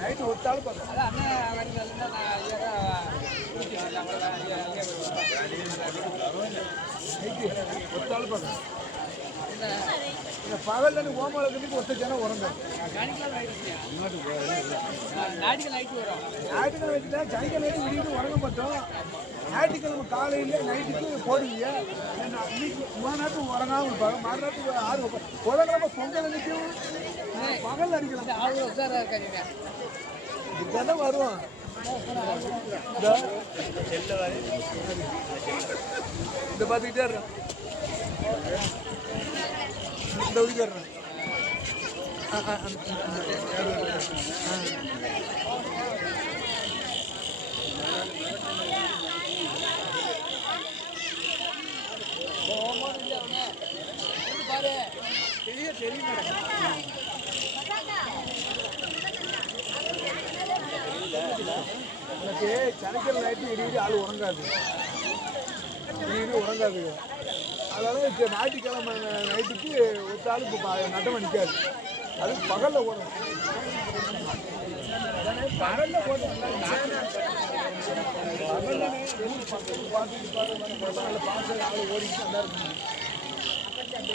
Night ஒத்தாலும் ஒத்தாலும் பார்க்க பகல் ஓமளவுக்கு ஒத்த ஜனம் உறங்க ஞாயிற்றுக்கிழமை வச்சுட்டா சனிக்கிழமை நைட்டு விடிட்டு உறங்க மாட்டோம். ஞாயிற்றுக்கிழமை காலையில் நைட்டுக்கு போடுவீங்க. நேரத்துக்கு உறங்காமல் இருப்பாங்க. மறுநாட்டுக்கு ஆறு புதன்கிழமை பொங்கல் அன்னைக்கும் பகல் அடிக்கலாம். இதுதான் வருவோம். இந்த பார்த்துக்கிட்டே இருக்கேன். இந்த உரிக்கிறேன். எனக்கு சனிக்கிழமை நைட்டு இடி ஆள் உறங்காது. உறங்காது. அதனால ஞாயிற்றுக்கிழமை நைட்டுக்கு ஒத்தாலும் இப்போ நட்டமாக நிற்காது. அது பகலில் ஓடும். பகலில் ஓடும். பகலில் பார்த்து ஆள் ஓடிட்டு நல்லா இருக்கும்.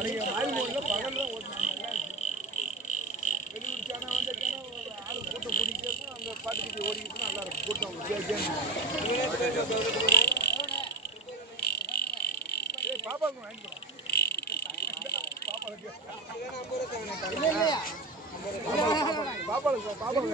நீங்கள் மாறி ஓடல பகலில் ஓடினாங்க. வெளியூருக்கான வந்துச்சுன்னா ஆள் கூட்டம் கூட்டிகிட்டே இருக்கும். அந்த பாட்டுக்கு ஓடிக்கிட்டு நல்லா இருக்கும். கூட்டம் பாப்பாவுக்கு வாங்கிக்கிறோம். பாப்பாளுக்கு பாப்பாளுக்கு